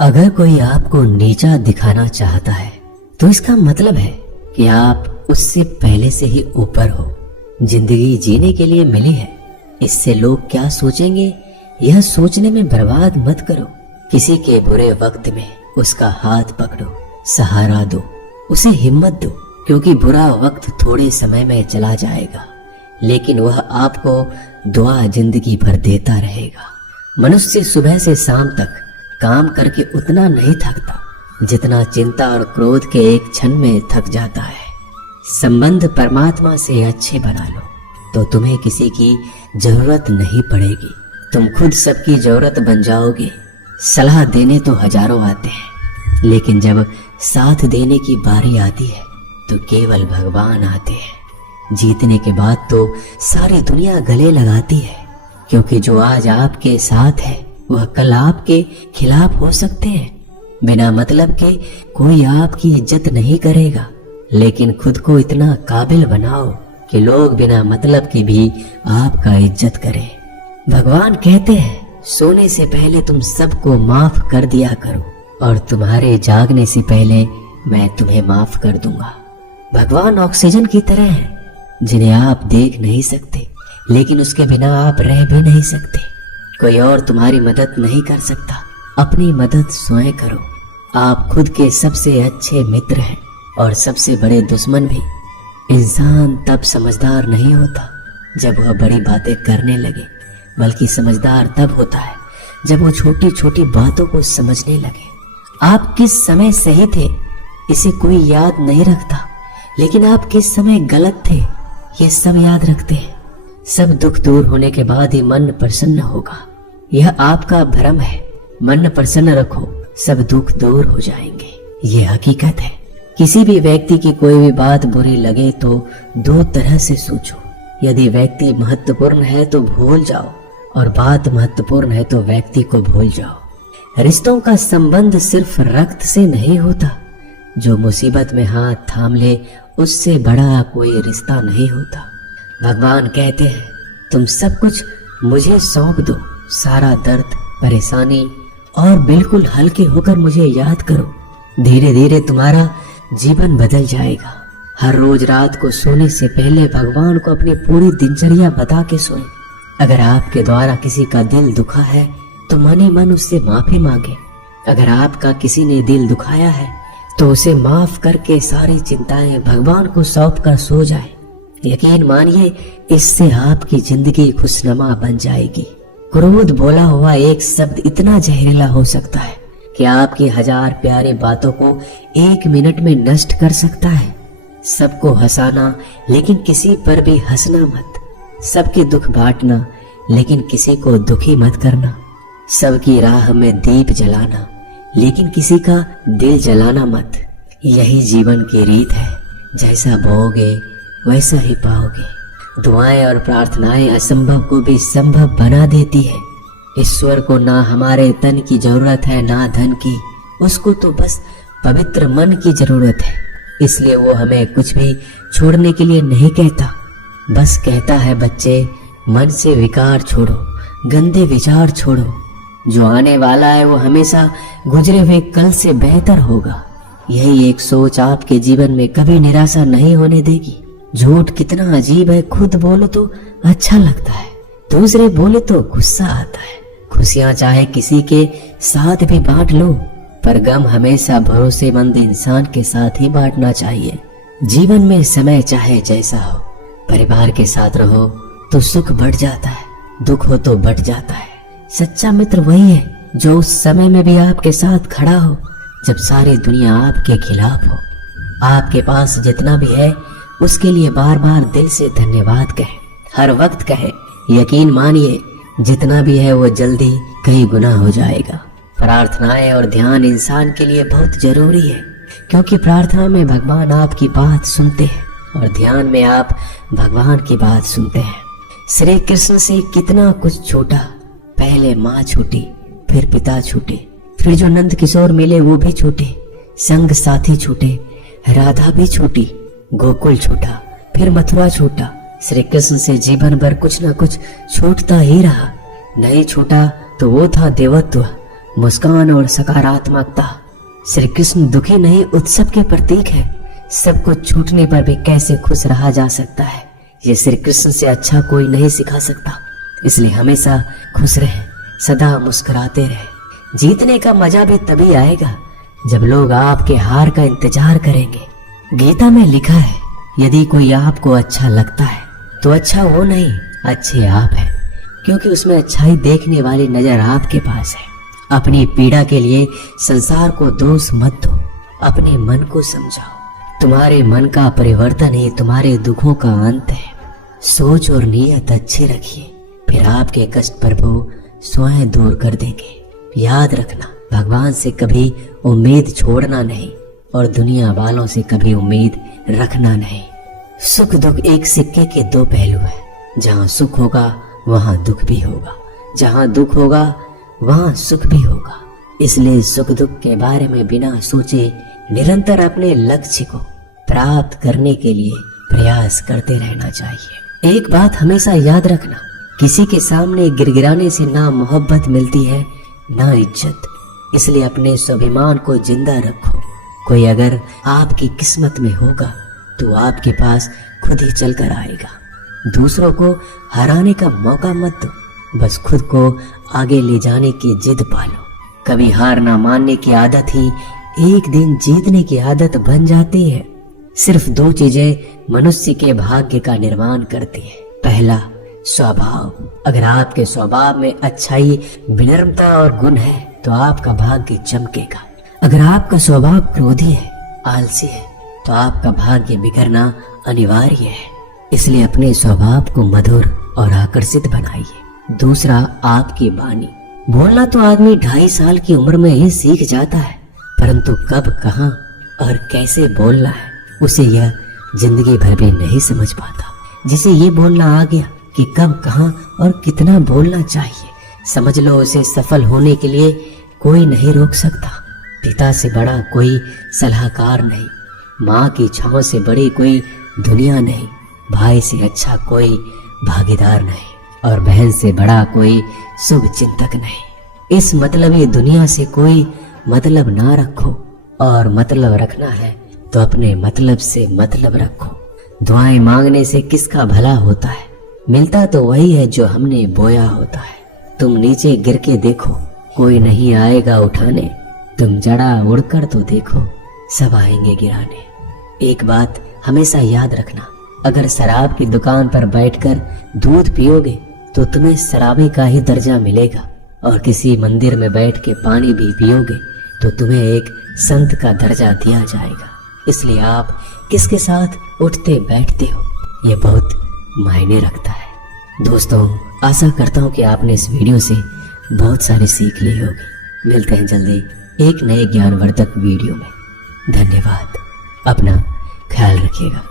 अगर कोई आपको नीचा दिखाना चाहता है तो इसका मतलब है कि आप उससे पहले से ही ऊपर हो। जिंदगी जीने के लिए मिली है, इससे लोग क्या सोचेंगे यह सोचने में बर्बाद मत करो। किसी के बुरे वक्त में उसका हाथ पकड़ो, सहारा दो, उसे हिम्मत दो, क्योंकि बुरा वक्त थोड़े समय में चला जाएगा लेकिन वह आपको दुआ जिंदगी भर देता रहेगा। मनुष्य सुबह से शाम तक काम करके उतना नहीं थकता जितना चिंता और क्रोध के एक क्षण में थक जाता है। संबंध परमात्मा से अच्छे बना लो तो तुम्हें किसी की जरूरत नहीं पड़ेगी, तुम खुद सबकी जरूरत बन जाओगे। सलाह देने तो हजारों आते हैं लेकिन जब साथ देने की बारी आती है तो केवल भगवान आते हैं। जीतने के बाद तो सारी दुनिया गले लगाती है, क्योंकि जो आज आपके साथ है वह कल आपके खिलाफ हो सकते हैं। बिना मतलब के कोई आपकी इज्जत नहीं करेगा, लेकिन खुद को इतना काबिल बनाओ कि लोग बिना मतलब के भी आपका इज्जत करें। भगवान कहते हैं सोने से पहले तुम सबको माफ कर दिया करो और तुम्हारे जागने से पहले मैं तुम्हें माफ कर दूंगा। भगवान ऑक्सीजन की तरह है जिन्हें आप देख नहीं सकते, लेकिन उसके बिना आप रह भी नहीं सकते। कोई और तुम्हारी मदद नहीं कर सकता, अपनी मदद स्वयं करो। आप खुद के सबसे अच्छे मित्र हैं और सबसे बड़े दुश्मन भी। इंसान तब समझदार नहीं होता जब वह बड़ी बातें करने लगे, बल्कि समझदार तब होता है जब वो छोटी छोटी बातों को समझने लगे। आप किस समय सही थे इसे कोई याद नहीं रखता, लेकिन आप किस समय गलत थे ये सब याद रखते हैं। सब दुख दूर होने के बाद ही मन प्रसन्न होगा, यह आपका भ्रम है। मन प्रसन्न रखो, सब दुख दूर हो जाएंगे, ये हकीकत है। किसी भी व्यक्ति की कोई भी बात बुरी लगे तो दो तरह से सोचो। यदि व्यक्ति महत्वपूर्ण है तो भूल जाओ, और बात महत्वपूर्ण है तो व्यक्ति को भूल जाओ। रिश्तों का संबंध सिर्फ रक्त से नहीं होता, जो मुसीबत में हाथ थाम ले उससे बड़ा कोई रिश्ता नहीं होता। भगवान कहते हैं तुम सब कुछ मुझे सौंप दो, सारा दर्द परेशानी, और बिल्कुल हल्के होकर मुझे याद करो। धीरे धीरे तुम्हारा जीवन बदल जाएगा। हर रोज रात को सोने से पहले भगवान को अपनी पूरी दिनचर्या बता के सोएं। अगर आपके द्वारा किसी का दिल दुखा है तो मन ही मन उससे माफी मांगे। अगर आपका किसी ने दिल दुखाया है तो उसे माफ करके सारी चिंताएं भगवान को सौंप कर सो जाए। यकीन मानिए इससे आपकी जिंदगी खुशनुमा बन जाएगी। क्रोध बोला हुआ एक शब्द इतना जहरीला हो सकता है कि आपकी हजार प्यारी बातों को एक मिनट में नष्ट कर सकता है। सबको हंसाना लेकिन किसी पर भी हंसना मत। सबके दुख बांटना लेकिन किसी को दुखी मत करना। सबकी राह में दीप जलाना लेकिन किसी का दिल जलाना मत। यही जीवन की रीत है, जैसा बोओगे वैसा ही पाओगे। दुआएं और प्रार्थनाएं असंभव को भी संभव बना देती है। ईश्वर को ना हमारे तन की जरूरत है ना धन की, उसको तो बस पवित्र मन की जरूरत है। इसलिए वो हमें कुछ भी छोड़ने के लिए नहीं कहता, बस कहता है बच्चे मन से विकार छोड़ो, गंदे विचार छोड़ो। जो आने वाला है वो हमेशा गुजरे हुए कल से बेहतर होगा। यही एक सोच आपके जीवन में कभी निराशा नहीं होने देगी। झूठ कितना अजीब है, खुद बोलो तो अच्छा लगता है, दूसरे बोले तो गुस्सा आता है। खुशियां चाहे किसी के साथ भी बांट लो, पर गम हमेशा भरोसेमंद इंसान के साथ ही बांटना चाहिए। जीवन में समय चाहे जैसा हो, परिवार के साथ रहो तो सुख बढ़ जाता है, दुख हो तो बढ़ जाता है। सच्चा मित्र वही है जो उस समय में भी आपके साथ खड़ा हो जब सारी दुनिया आपके खिलाफ हो। आपके पास जितना भी है उसके लिए बार बार दिल से धन्यवाद कहे, हर वक्त कहे। यकीन मानिए जितना भी है वो जल्दी कई गुना हो जाएगा। प्रार्थनाएं और ध्यान इंसान के लिए बहुत जरूरी है, क्योंकि प्रार्थना में भगवान आपकी बात सुनते हैं और ध्यान में आप भगवान की बात सुनते हैं। श्री कृष्ण से कितना कुछ छूटा, पहले माँ छूटी, फिर पिता छूटे, फिर जो नंद किशोर मिले वो भी छूटे, संग साथी छूटे, राधा भी छूटी, गोकुल छूटा, फिर मथुरा छूटा। श्री कृष्ण से जीवन भर कुछ न कुछ छूटता ही रहा। नहीं छूटा तो वो था देवत्व, मुस्कान और सकारात्मकता। श्री कृष्ण दुखी नहीं, उत्सव के प्रतीक है। सब कुछ छूटने पर भी कैसे खुश रहा जा सकता है, ये श्री कृष्ण से अच्छा कोई नहीं सिखा सकता। इसलिए हमेशा खुश रहे, सदा मुस्कुराते रहे। जीतने का मजा भी तभी आएगा जब लोग आपके हार का इंतजार करेंगे। गीता में लिखा है, यदि कोई आपको अच्छा लगता है तो अच्छा वो नहीं, अच्छे आप हैं, क्योंकि उसमें अच्छाई देखने वाली नजर आपके पास है। अपनी पीड़ा के लिए संसार को दोष मत दो, अपने मन को समझाओ। तुम्हारे मन का परिवर्तन ही तुम्हारे दुखों का अंत है। सोच और नीयत अच्छी रखिए, फिर आपके कष्ट प्रभु स्वयं दूर कर देंगे। याद रखना, भगवान से कभी उम्मीद छोड़ना नहीं और दुनिया वालों से कभी उम्मीद रखना नहीं। सुख दुख एक सिक्के के दो पहलू है। जहाँ सुख होगा वहाँ दुख भी होगा, जहाँ दुख होगा वहाँ सुख भी होगा। इसलिए सुख दुख के बारे में बिना सोचे निरंतर अपने लक्ष्य को प्राप्त करने के लिए प्रयास करते रहना चाहिए। एक बात हमेशा याद रखना, किसी के सामने गिड़गिड़ाने से ना मोहब्बत मिलती है ना इज्जत। इसलिए अपने स्वाभिमान को जिंदा रखो। कोई अगर आपकी किस्मत में होगा तो आपके पास खुद ही चल कर आएगा। दूसरों को हराने का मौका मत दो, बस खुद को आगे ले जाने की जिद पालो। कभी हार ना मानने की आदत ही एक दिन जीतने की आदत बन जाती है। सिर्फ दो चीजें मनुष्य के भाग्य का निर्माण करती है। पहला, स्वभाव। अगर आपके स्वभाव में अच्छाई, विनम्रता और गुण है तो आपका भाग्य चमकेगा। अगर आपका स्वभाव क्रोधी है, आलसी है, तो आपका भाग्य बिगड़ना अनिवार्य है। इसलिए अपने स्वभाव को मधुर और आकर्षित बनाइए। दूसरा, आपकी वाणी। बोलना तो आदमी 2.5 साल की उम्र में ही सीख जाता है, परंतु कब, कहाँ और कैसे बोलना है उसे यह जिंदगी भर भी नहीं समझ पाता। जिसे ये बोलना आ गया कि कब, कहाँ और कितना बोलना चाहिए, समझ लो उसे सफल होने के लिए कोई नहीं रोक सकता। पिता से बड़ा कोई सलाहकार नहीं, माँ की छांव से बड़ी कोई दुनिया नहीं, भाई से अच्छा कोई भागीदार नहीं और बहन से बड़ा कोई शुभ चिंतक नहीं। इस मतलबी दुनिया से कोई मतलब ना रखो, और मतलब रखना है तो अपने मतलब से मतलब रखो। दुआएं मांगने से किसका भला होता है, मिलता तो वही है जो हमने बोया होता है। तुम नीचे गिर के देखो, कोई नहीं आएगा उठाने। तुम जड़ा उड़कर तो देखो, सब आएंगे गिराने। एक बात हमेशा याद रखना, अगर शराब की दुकान पर बैठकर दूध पियोगे तो तुम्हें शराबी का ही दर्जा मिलेगा, और किसी मंदिर में बैठ के पानी भी पियोगे तो तुम्हें एक संत का दर्जा दिया जाएगा। इसलिए आप किसके साथ उठते बैठते हो, ये बहुत मायने रखता है। दोस्तों, आशा करता हूँ कि आपने इस वीडियो से बहुत सारी सीख ली होगी। मिलते हैं जल्दी एक नए ज्ञानवर्धक वीडियो में। धन्यवाद। अपना ख्याल रखिएगा।